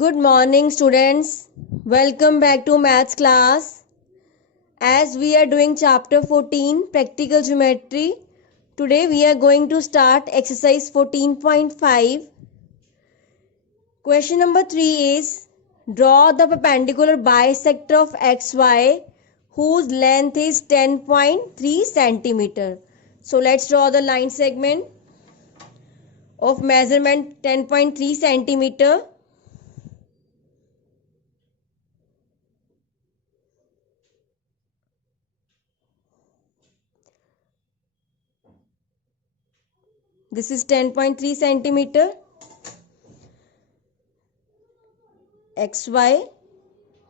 Good morning, students. Welcome back to maths class. As we are doing chapter 14, practical geometry, today we are going to start exercise 14.5. Question number 3 is draw the perpendicular bisector of XY whose length is 10.3 centimeter. So let's draw the line segment of measurement 10.3 centimeter. This is 10.3 centimeter. XY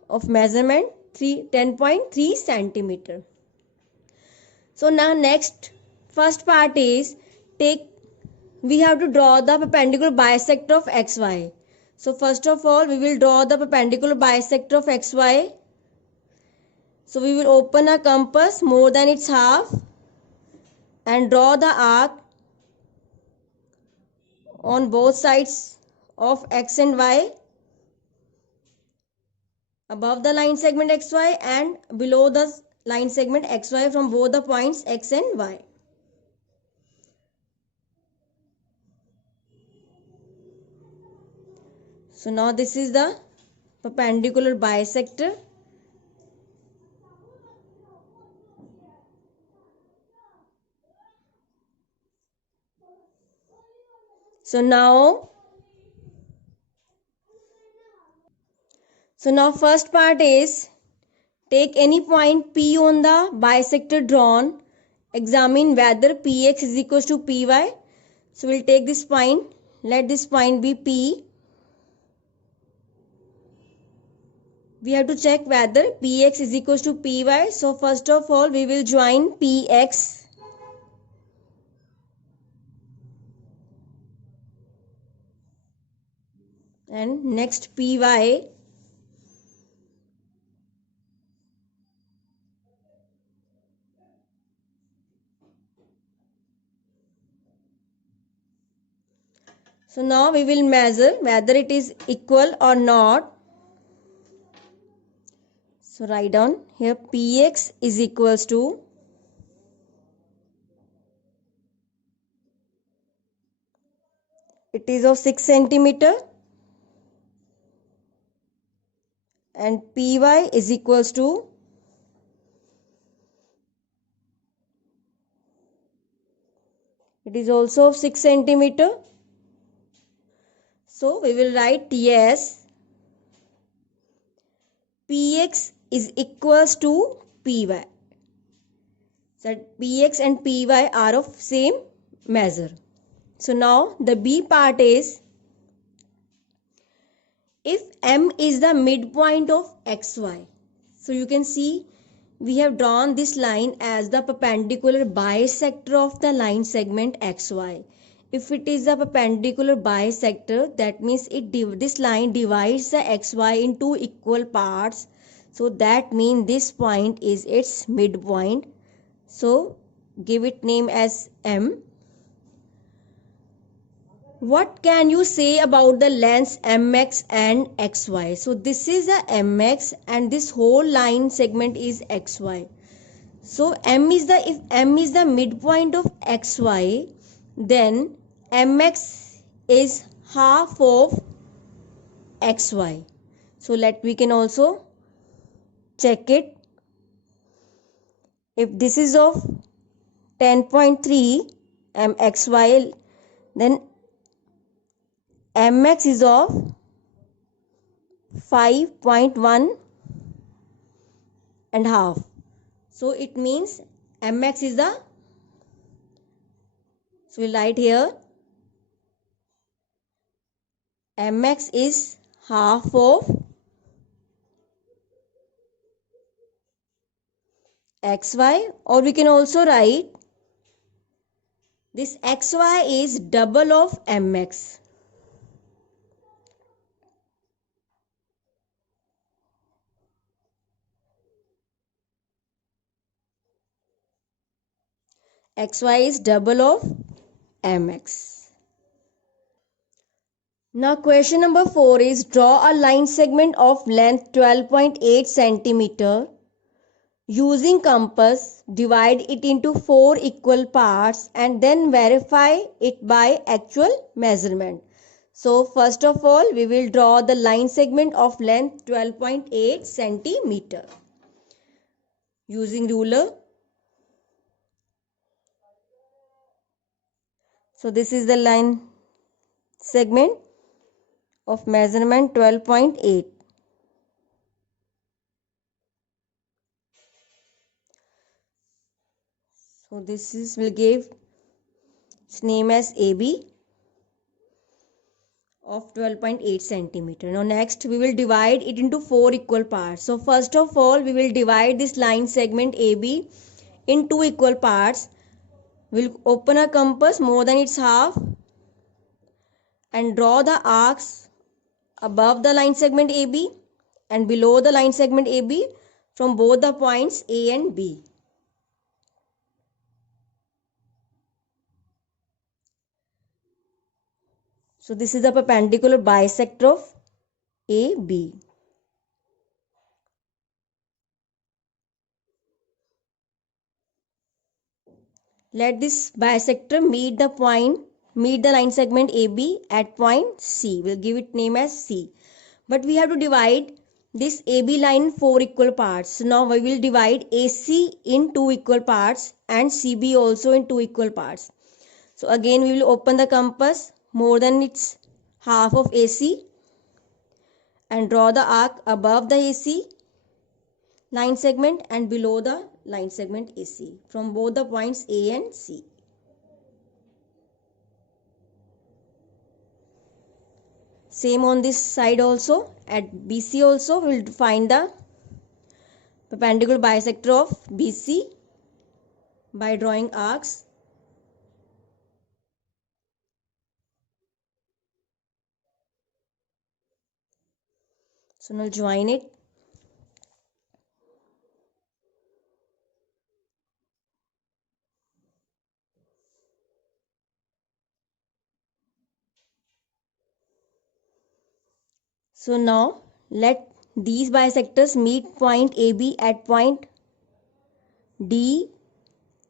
of measurement 10.3 centimeter. So now next first part is we have to draw the perpendicular bisector of XY. So first of all we will draw the perpendicular bisector of XY. So we will open a compass more than its half and draw the arc on both sides of X and Y, above the line segment XY and below the line segment XY from both the points X and Y. So now this is the perpendicular bisector. So now first part is take any point P on the bisector drawn. Examine whether Px is equals to Py. So we'll take this point. Let this point be P. We have to check whether Px is equals to Py. So first of all we will join Px. And next Py. So now we will measure whether it is equal or not. So write down here Px is equals to it is of 6 centimeter and Py is equals to it is also of 6 centimeter. So we will write yes, Px is equals to Py. So Px and Py are of same measure. So now the B part is if M is the midpoint of XY. So you can see we have drawn this line as the perpendicular bisector of the line segment XY. If it is a perpendicular bisector, that means this line divides the XY into equal parts. So that means this point is its midpoint. So give it name as M. What can you say about the lengths MX and XY? So this is a MX and this whole line segment is XY. So if M is the midpoint of XY, then MX is half of XY. So we can also check it. If this is of 10.3 MXY, then MX is of 5.1 and half. So it means MX is so we'll write here MX is half of XY, or we can also write this XY is double of MX. XY is double of MX. Now question number 4 is draw a line segment of length 12.8 centimeter. Using compass, divide it into 4 equal parts and then verify it by actual measurement. So first of all, we will draw the line segment of length 12.8 centimeter using ruler. So this is the line segment of measurement 12.8. So this is will give its name as AB of 12.8 centimeter. Now next we will divide it into 4 equal parts. So first of all we will divide this line segment AB in 2 equal parts. We'll open a compass more than its half and draw the arcs above the line segment AB and below the line segment AB from both the points A and B. So this is the perpendicular bisector of AB. Let this bisector meet the line segment AB at point C. We'll give it name as C. But we have to divide this AB line in 4 equal parts. So now we will divide AC in 2 equal parts and CB also in 2 equal parts. So again we will open the compass more than its half of AC and draw the arc above the AC line segment and below the line segment AC from both the points A and C. Same on this side also. At BC also we will find the perpendicular bisector of BC by drawing arcs. So now join it. So now let these bisectors meet point AB at point D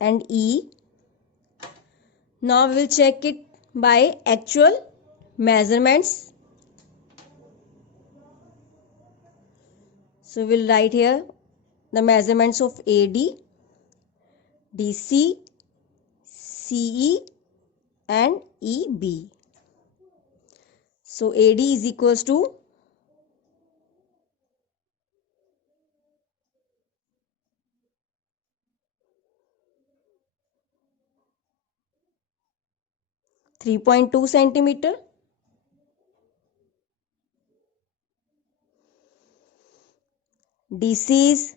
and E. Now we will check it by actual measurements. So we will write here the measurements of AD, DC, CE and EB. So AD is equals to 3.2 centimeter. DC is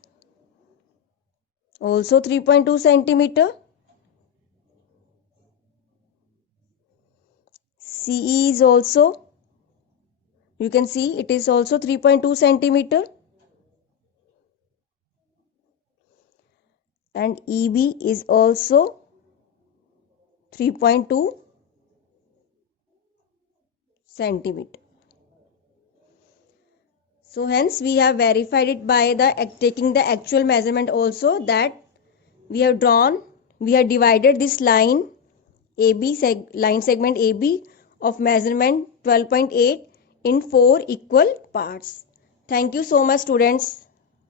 also 3.2 centimeter. CE is also, you can see it is also 3.2 centimeter. And EB is also 3.2 centimeter. So hence we have verified it by taking the actual measurement also, that we have divided this line line segment AB of measurement 12.8 in 4 equal parts. Thank you so much students.